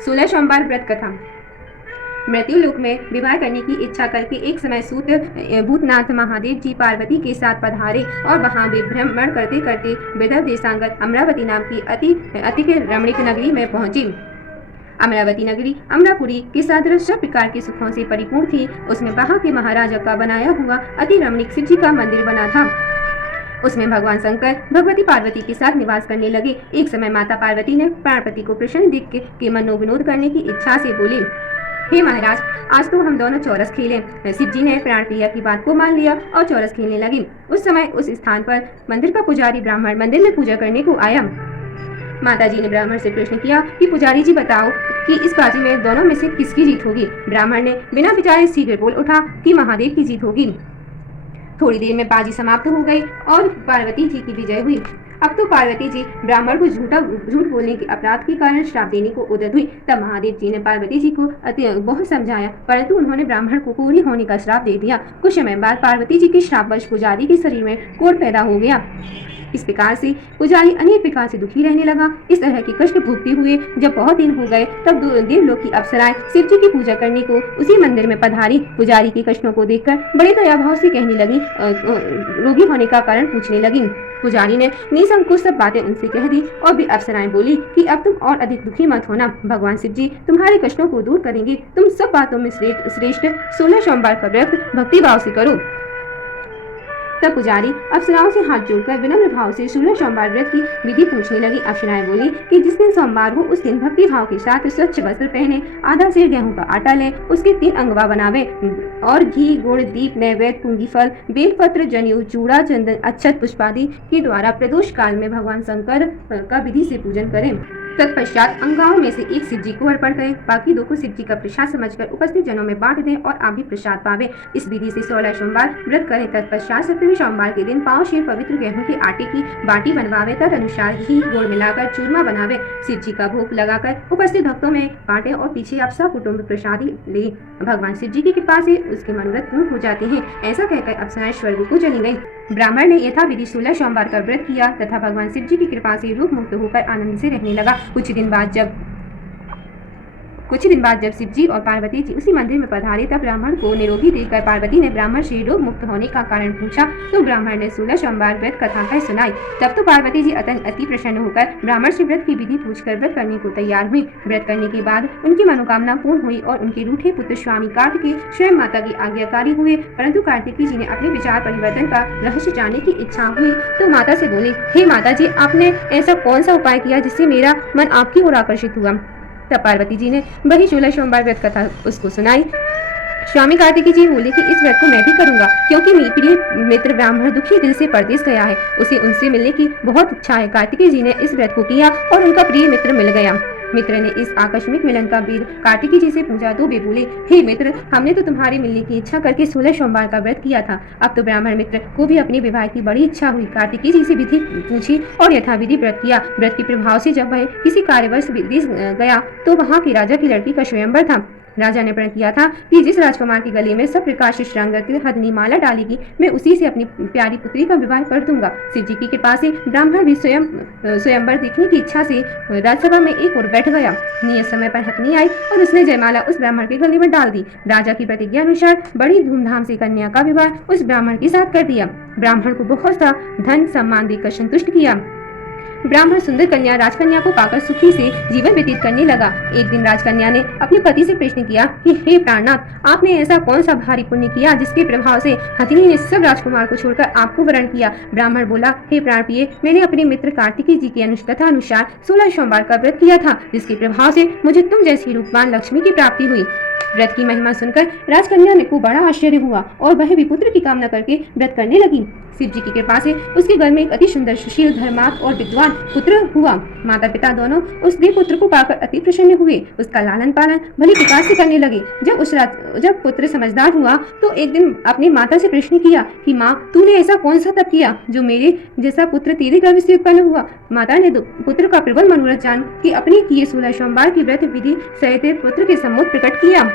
16 सोमवार व्रत कथा। मृत्यु लोक में विवाह करने की इच्छा करके एक समय सूत भूतनाथ महादेव जी पार्वती के साथ पधारे और वहां वे भ्रमण करते करते विदर्भ देशांगत अमरावती नाम की अति रमणीक नगरी में पहुंची। अमरावती नगरी अमरापुरी के सादृश सब प्रकार के सुखों से परिपूर्ण थी। उसमें वहां के महाराजा का बनाया हुआ अति रमणीक शिव जी का मंदिर बना था। उसमें भगवान शंकर भगवती पार्वती के साथ निवास करने लगे। एक समय माता पार्वती ने प्राणपति को प्रसन्न देख के मनोविनोद करने की इच्छा से बोली, हे महाराज, आज तो हम दोनों चौरस खेलें। शिव जी ने प्राण प्रिया की बात को मान लिया और चौरस खेलने लगे। उस समय उस स्थान पर मंदिर का पुजारी ब्राह्मण मंदिर में पूजा करने को आया। माता जी ने ब्राह्मण से प्रश्न किया कि पुजारी जी बताओ कि इस बाजी में दोनों में से किसकी जीत होगी। ब्राह्मण ने बिना विचारे शीघ्र बोल उठा कि महादेव की जीत होगी। थोड़ी देर में बाजी समाप्त हो गई और पार्वती जी की विजय हुई। अब तो पार्वती जी ब्राह्मण को झूठ बोलने के अपराध के कारण श्राप देने को उद्यत हुई। तब महादेव जी ने पार्वती जी को बहुत समझाया, परंतु उन्होंने ब्राह्मण को कोढ़ी होने का श्राप दे दिया। कुछ समय बाद पार्वती जी के श्रापवश पुजारी के शरीर में कोढ़ पैदा हो गया। इस प्रकार से पुजारी अनेक प्रकार से दुखी रहने लगा। इस तरह के कष्ट भोगते हुए जब बहुत दिन हो गए तब देवलोक की अप्सराएं शिव जी की पूजा करने को उसी मंदिर में पधारी। पुजारी के कष्टों को देखकर बड़े दयाभाव से कहने लगी, रोगी होने का कारण पूछने लगी। पुजारी ने निसंकोच सब बातें उनसे कह दी और भी अप्सराएं बोली कि अब तुम और अधिक दुखी मत होना, भगवान शिव जी तुम्हारे कष्टों को दूर करेंगे। तुम सब बातों में श्रेष्ठ 16 सोमवार का व्रत भक्ति भाव से करो। तब पुजारी अप्सराओं से हाथ जोड़कर विनम्र भाव से 16 सोमवार व्रत की विधि पूछने लगी। अप्सराएं बोली कि जिस दिन सोमवार हो उस दिन भक्ति भाव के साथ स्वच्छ वस्त्र पहने, आधा सेर गेहूं का आटा ले, उसके 3 अंगवा बनावे और घी, गुड़, दीप, नैवेद्य, पुंगी फल, बेलपत्र, जनेऊ, चूड़ा, चंदन, अक्षत, पुष्पादि के द्वारा प्रदोष काल में भगवान शंकर का विधि से पूजन करें। तत्पश्चात अंगाओं में से एक शिव जी को अर्पण करें, बाकी 2 को शिव जी का प्रसाद समझकर उपस्थित जनों में बांट दें और आप भी प्रसाद पावे। इस विधि से 16 सोमवार व्रत करें। तत्पश्चात 17वें सोमवार के दिन 5 शेर पवित्र गेहूं के आटे की बाटी बनवावे, तद अनुसार घी गुड़ मिलाकर चूरमा बनावे, शिव जी का भोग लगाकर उपस्थित भक्तों में बांटे और पीछे आप सब कुटुंब प्रसादी ले। भगवान शिव जी की कृपा से उसके मनोरथ पूर्ण हो जाते हैं। ऐसा कहकर अप्सराएं स्वर्ग को चली गई। ब्राह्मण ने यथा विधि 16 सोमवार का व्रत किया तथा भगवान शिव जी की कृपा से रूप मुक्त होकर आनंद से रहने लगा। कुछ दिन बाद जब शिव जी और पार्वती जी उसी मंदिर में पधारे तब ब्राह्मण को निरोगी देखकर पार्वती ने ब्राह्मण से रोग मुक्त होने का कारण पूछा तो ब्राह्मण ने 16 सोमवार व्रत कथा कर सुनाई। तब तो पार्वती जी अति प्रसन्न होकर ब्राह्मण से व्रत की विधि पूछकर व्रत करने को तैयार हुई। व्रत करने के बाद उनकी मनोकामना पूर्ण हुई और उनके रूठे पुत्र स्वामी कार्तिकेय स्वयं माता की आज्ञाकारी हुए। परंतु कार्तिकेय जी ने अपने विचार परिवर्तन का रहस्य जानने की इच्छा हुई तो माता से बोले, हे माता जी, आपने ऐसा कौन सा उपाय किया जिससे मेरा मन आपकी ओर आकर्षित हुआ। तब पार्वती जी ने वही 16 सोमवार व्रत कथा उसको सुनाई। स्वामी कार्तिकेय जी बोले कि इस व्रत को मैं भी करूंगा, क्योंकि मेरी प्रिय मित्र ब्राह्मण दुखी दिल से परदेश गया है, उसे उनसे मिलने की बहुत इच्छा है। कार्तिकेय जी ने इस व्रत को किया और उनका प्रिय मित्र मिल गया। मित्र ने इस आकस्मिक मिलन का वेद कार्तिकेय जी से पूछा तो वे बोले, हे मित्र, हमने तो तुम्हारे मिलने की इच्छा करके 16 सोमवार का व्रत किया था। अब तो ब्राह्मण मित्र को भी अपने विवाह की बड़ी इच्छा हुई। कार्तिकेय जी से विधि पूछी और यथाविधि व्रत किया। व्रत के प्रभाव से जब वह किसी कार्यवश विदेश गया तो वहाँ के राजा की लड़की का स्वयंवर था। राजा ने प्रण किया था कि जिस राजकुमार के गले में सब प्रकार से श्रृंगारित हथनी माला डालेगी मैं उसी से अपनी प्यारी पुत्री का विवाह कर दूंगा। शिव जी की कृपा से ब्राह्मण भी स्वयंवर देखने की इच्छा से राजसभा में एक ओर बैठ गया। नियत समय पर हथनी आई और उसने जयमाला उस ब्राह्मण के गले में डाल दी। राजा की प्रतिज्ञा अनुसार बड़ी धूमधाम से कन्या का विवाह उस ब्राह्मण के साथ कर दिया। ब्राह्मण को बहुत सा धन सम्मान देकर संतुष्ट किया। ब्राह्मण सुंदर कन्या राजकन्या को पाकर सुखी से जीवन व्यतीत करने लगा। एक दिन राजकन्या ने अपने पति से प्रश्न किया कि हे प्राणनाथ, आपने ऐसा कौन सा भारी पुण्य किया जिसके प्रभाव से हथिनी ने सब राजकुमार को छोड़कर आपको वरण किया। ब्राह्मण बोला, हे प्राणप्रिय, मैंने अपने मित्र कार्तिकेय जी की कथा अनुसार 16 सोमवार का व्रत किया था, जिसके प्रभाव से मुझे तुम जैसी रूपवान लक्ष्मी की प्राप्ति हुई। व्रत की महिमा सुनकर राजकन्या को बड़ा आश्चर्य हुआ और वह भी पुत्र की कामना करके व्रत करने लगी। शिव जी की कृपा से उसके घर में एक अति सुंदर, सुशील, धर्मात्म और विद्वान पुत्र हुआ। माता पिता दोनों उस देव पुत्र को पाकर अति प्रसन्न हुए। उसका लालन पालन भली कृपा से करने लगे। जब पुत्र समझदार हुआ तो एक दिन अपनी माता से प्रश्न किया कि माँ, तूने ऐसा कौन सा तप किया जो मेरे जैसा पुत्र तेरे गर्भ से उत्पन्न हुआ। माता ने पुत्र का प्रबल मनोरथ जान कि अपने किए 16 सोमवार की व्रत विधि सहित पुत्र के सम्मुख प्रकट किया।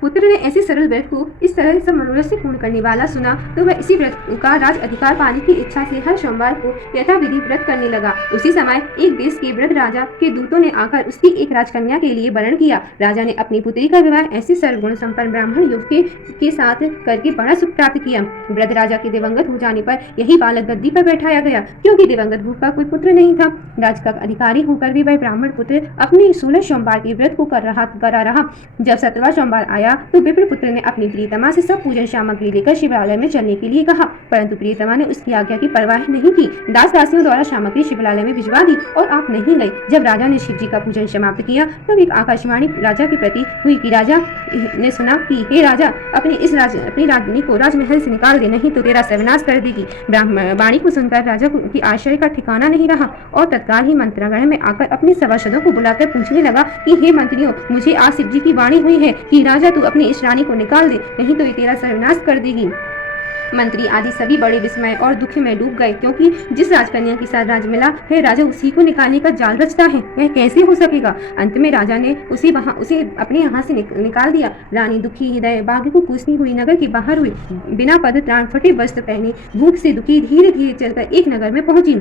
पुत्र ने ऐसे सरल व्रत को इस तरह सब मनोरथ से पूर्ण करने वाला सुना तो वह इसी व्रत का राज अधिकार पाने की इच्छा से हर सोमवार को यथाविधि व्रत करने लगा। उसी समय एक देश के वृद्ध राजा के दूतों ने आकर उसकी एक राजकन्या के लिए वरण किया। राजा ने अपनी पुत्री का विवाह ऐसे सर्वगुण संपन्न ब्राह्मण युवक के साथ करके बड़ा सुख प्राप्त किया। वृद्ध राजा के दिवंगत हो जाने पर यही बालक गद्दी पर बैठाया गया, क्योंकि दिवंगत भूप का कोई पुत्र नहीं था। राज का अधिकारी होकर भी वह ब्राह्मण पुत्र अपने 16 सोमवार के व्रत को करा रहा। जब 17वां सोमवार आया तो विप्र पुत्र ने अपनी प्रियतमा से सब पूजन सामग्री लेकर शिवालय में चलने के लिए कहा, परंतु प्रियतमा ने उसकी आज्ञा की परवाह नहीं की। दास दासियों द्वारा सामग्री शिवालय में भिजवा दी और आप नहीं गई। जब राजा ने शिव जी का पूजन समाप्त किया तब एक आकाशवाणी राजा के प्रति हुई कि राजा ने सुना कि हे राजा, अपनी रानी को राजमहल से निकाल दे, नहीं तो तेरा सर्वनाश कर देगी। वाणी को सुनकर राजा की आश्चर्य का ठिकाना नहीं रहा और तत्काल ही मंत्रालय में आकर अपने सभासदों को बुलाकर पूछने लगा कि हे मंत्रियों, मुझे आज शिव जी की वाणी हुई है कि राजा तू अपनी इस रानी को निकाल दे, नहीं तो ये तेरा सर्वनाश कर देगी। मंत्री आदि सभी बड़े विस्मय और दुख में डूब गए, क्योंकि जिस राजकन्या के साथ राज मिला है राजा उसी को निकालने का जाल रचता है, यह कैसे हो सकेगा। अंत में राजा ने उसे अपने यहाँ से निकाल दिया। रानी दुखी हृदय भाग्य को पूछती हुई नगर के बाहर हुई, बिना पद त्राण फटे वस्त्र पहने भूख से दुखी धीरे धीरे चलकर एक नगर में पहुंची।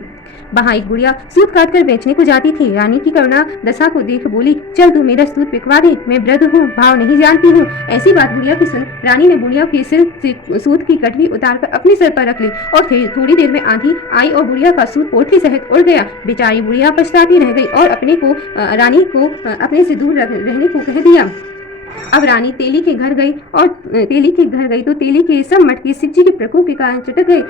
वहाँ एक गुड़िया सूत काट कर बेचने को जाती थी। रानी की करुणा दशा को देख बोली, चल तू मेरा सूत पिकवा दे, मैं वृद्ध हूँ, भाव नहीं जानती हूँ। ऐसी बात गुड़िया की सुन रानी ने बुढ़िया के सिर से सूत की कटवी उतारकर अपने सर पर रख ली और थोड़ी देर में आंधी आई और बुढ़िया का सूत पोटली सहित उड़ गया। बेचारी बुढ़िया पछताती रह गई और रानी को अपने से दूर रहने को कह दिया। अब रानी तेली के घर गई तो तेली के सब मटके शिव जी के प्रकोप के कारण चटक गए।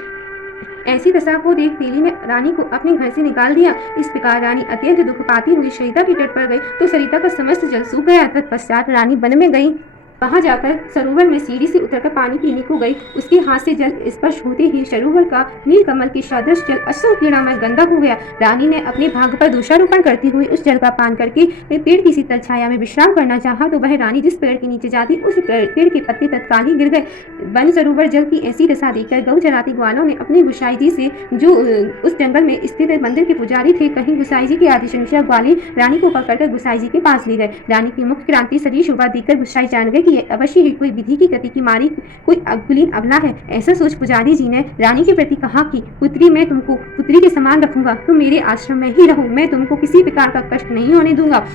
ऐसी दशा को देख तेली ने रानी को अपने घर से निकाल दिया। इस प्रकार रानी अत्यंत दुख पाती हुई सरिता के तट पर गई तो सरिता का समस्त जल सूख गया। तत्पश्चात रानी वन में गई। वहां जाकर सरोवर में सीढ़ी से उतरकर पानी पीने को गई। उसके हाथ से जल स्पर्श होते ही सरोवर का नील कमल के सदृश जल अश्रु पीड़ामय गंदा हो गया। रानी ने अपने भाग्य पर दोषारोपण करती हुई उस जल का पान करके पेड़ की शीतल छाया में विश्राम करना चाहा तो वह रानी जिस पेड़ के नीचे जाती उस पेड़ के पत्ते तत्काल ही गिर गए। वन सरोवर जल की ऐसी दशा देखकर गौ चराती ग्वालों ने अपने गुसाई जी से, जो उस जंगल में स्थित मंदिर के पुजारी थे, कहीं गुसाई जी के आदेश अनुसार ग्वाले रानी को पकड़कर गुसाई जी के पास ले गए। रानी की मुख क्रांति सदी शोभा देखकर गुसाई जान गए कि अवश्य ही कोई विधि की गति की मारी कोई अकुलीन अबला है। ऐसा सोच पुजारी जी ने रानी के प्रति कहा कि पुत्री, मैं तुमको पुत्री के समान रखूंगा, तुम मेरे आश्रम में ही रहो, मैं तुमको किसी प्रकार का कष्ट नहीं होने दूंगा।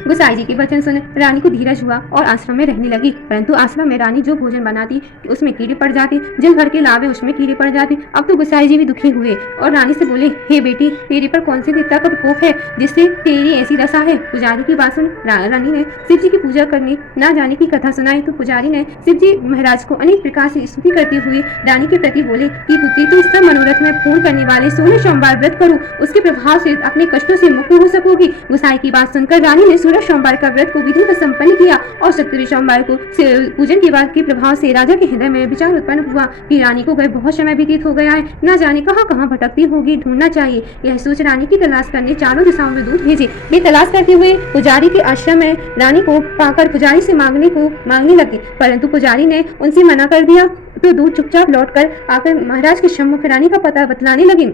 गुसाई जी के वचन सुन रानी को धीरज हुआ और आश्रम में रहने लगी। परंतु आश्रम में रानी जो भोजन बनाती उसमें कीड़े पड़ जाते, जल भर के लावे उसमें कीड़े पड़ जाते। अब तो गुसाई जी भी दुखी हुए और रानी से बोले, हे बेटी, तेरे पर कौन से देवता का प्रकोप है जिससे तेरी ऐसी दशा है। पुजारी की बात सुन रानी ने शिव जी की पूजा करने न जाने की कथा सुनाई तो पुजारी ने शिव जी महाराज को अनेक प्रकार से स्तुति करते हुए रानी के प्रति बोले कि पुत्री, तुम सब मनोरथ में पूर्ण करने वाले 16 सोमवार व्रत करो, उसके प्रभाव से अपने कष्टों से मुक्त हो सकोगी। गुसाई की बात सुनकर रानी ने 16 सोमवार का व्रत को विधि से संपन्न किया और 17वें सोमवार को पूजन के बाद के प्रभाव से राजा के हृदय में विचार उत्पन्न हुआ कि रानी को गए बहुत समय व्यतीत हो गया है, न जाने कहां कहां भटकती होगी, ढूंढना चाहिए। यह सोच रानी की तलाश करने चारों दिशाओं में दूत भेजे। वे तलाश करते हुए पुजारी के आश्रम में रानी को पाकर पुजारी से मांगने लगे, परंतु पुजारी ने उनसे मना कर दिया तो दूत चुपचाप लौटकर आकर महाराज के सम्मुख रानी का पता बतलाने लगे।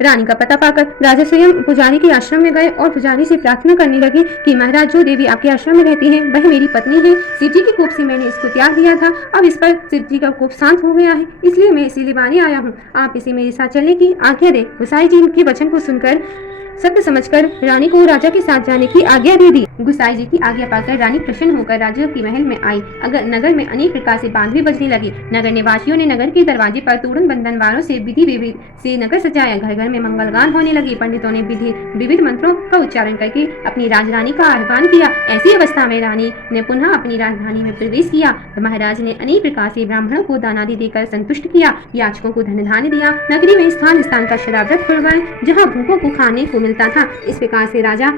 रानी का पता पाकर राजा स्वयं पुजारी के आश्रम में गए और पुजारी से प्रार्थना करने लगे कि महाराज, जो देवी आपके आश्रम में रहती है वह मेरी पत्नी है। शिव जी के कोप से मैंने इसको त्याग दिया था, अब इस पर शिव जी का कोप शांत हो गया है, इसलिए मैं इसे लिवाने आया हूँ। आप इसे मेरे साथ चलने की आज्ञा दे। गुसाई जी के वचन को सुनकर सत्य समझकर रानी को राजा के साथ जाने की आज्ञा दे दी। गुसाई जी की आज्ञा पाकर रानी प्रसन्न होकर राजा के महल में आई। नगर में अनेक प्रकार से बांध भी बजने लगे। नगर निवासियों ने नगर के दरवाजे पर तोरण बंधन वारों से विधि से नगर सजाया। घर घर में मंगलगान होने लगे। पंडितों ने विविध मंत्रों का उच्चारण करके अपनी राजरानी का आह्वान किया। ऐसी अवस्था में रानी ने पुनः अपनी राजधानी में प्रवेश किया। महाराज ने अनेक प्रकार से ब्राह्मणों को दानादि देकर संतुष्ट किया, याचकों को धन धान्य दिया। नगरी में स्थान स्थान का शराबरत खुलवाए, जहाँ भूखों को खाने को मिलता था। इस प्रकार से राजा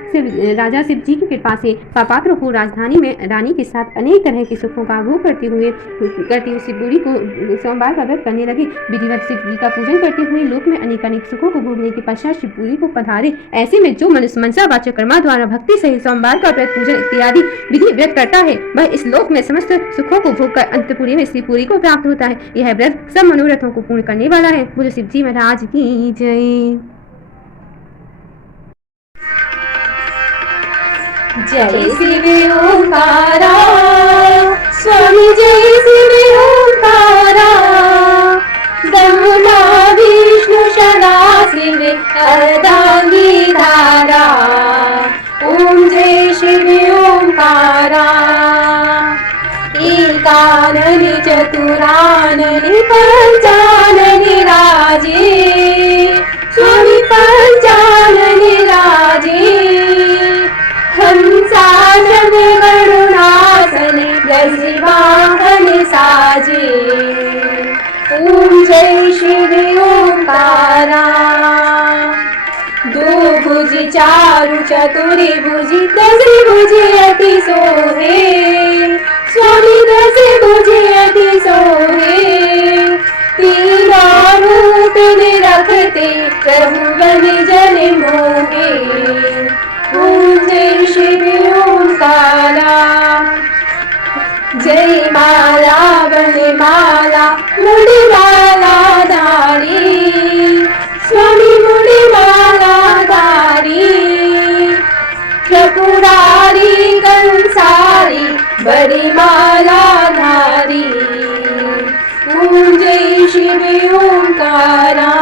शिव जी की कृपा से पापात्र हो राजधानी में रानी के साथ अनेक तरह के सुखों का भोग करते हुए शिवपुरी को सोमवार का व्रत करने लगे। विधिवत शिव जी का पूजन करते हुए लोक में अनेक सुखों को भोगने के पश्चात शिवपुरी को पधारे। ऐसे में जो मनुष्य मनसा वाचक कर्मा द्वारा भक्ति सहित सोमवार का व्रत पूजन इत्यादि विधि व्रत करता है, वह इस लोक में समस्त सुखों को भोग कर अंतपुरी में शिवपुरी को प्राप्त होता है। यह व्रत सब मनोरथों को पूर्ण करने वाला है। बोलो शिव जी महाराज की जय। जय शिव ओंकारा स्वामी जय शिव ओंकारा, ब्रह्मा विष्णु सदा शिव अर्धांगी धारा। ओम जय शिव ओंकारा, एकानन चतुरानन पंचानन राजे, स्वामी पंचानन राजे। हंसासन गरुणासन ब्रजवाहन साजे। ओम जय शिव ओंकारा, दो भुज चारु चतुरी भुज दस भुज अति सोहे, स्वामी दस भुज अति सोहे। तीनों रूप रखते प्रभु बन जन मोहे। ओम जय शिव ओंकारा, जय माला बन माला मुड़ी माला धारी, स्वामी मुड़ी माला धारी। त्रिपुरारी कंसारी बड़ी माला धारी। ओम जय शिव ओंकारा,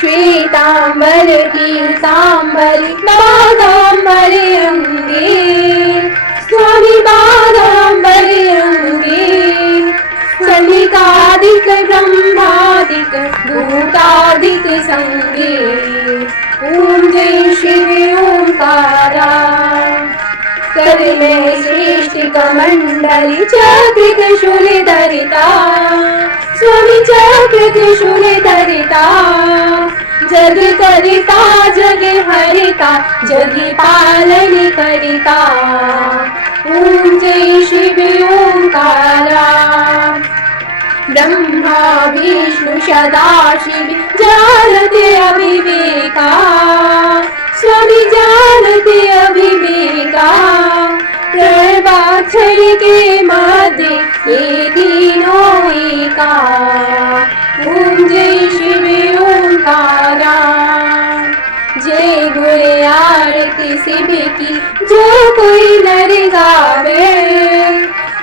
श्वेतांबर पीतांबर बादांबर अंगे, स्वामी बादांबर अंगे। सलिकादिक ब्रह्मादिक भूतादिक संगे। ओम जय शिव ओंकारा, कर में श्रेष्ठ कमंडली चक्र त्रिशूल धरिता, स्वामी चक्र त्रिशूल धरिता। जग करिता जग हरिता जग पालन करिता। ओम जय शिव ओंकारा, ब्रह्मा विष्णु सदा शिव जानते अविवेका, स्वामी जानते अविवेका। त्रैवाक्षर के मध्य ये तीनों एका। ओम जय शिव ओंकारा, जय गुण आरती शिव की जो कोई नर गावे।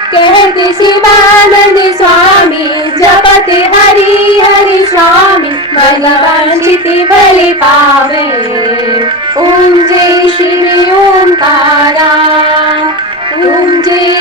कहते शिवानंद स्वामी जपत हरि हरि स्वामी, भगवान चित बल पावे। ओम जय शिव ओंकारा, ओम जय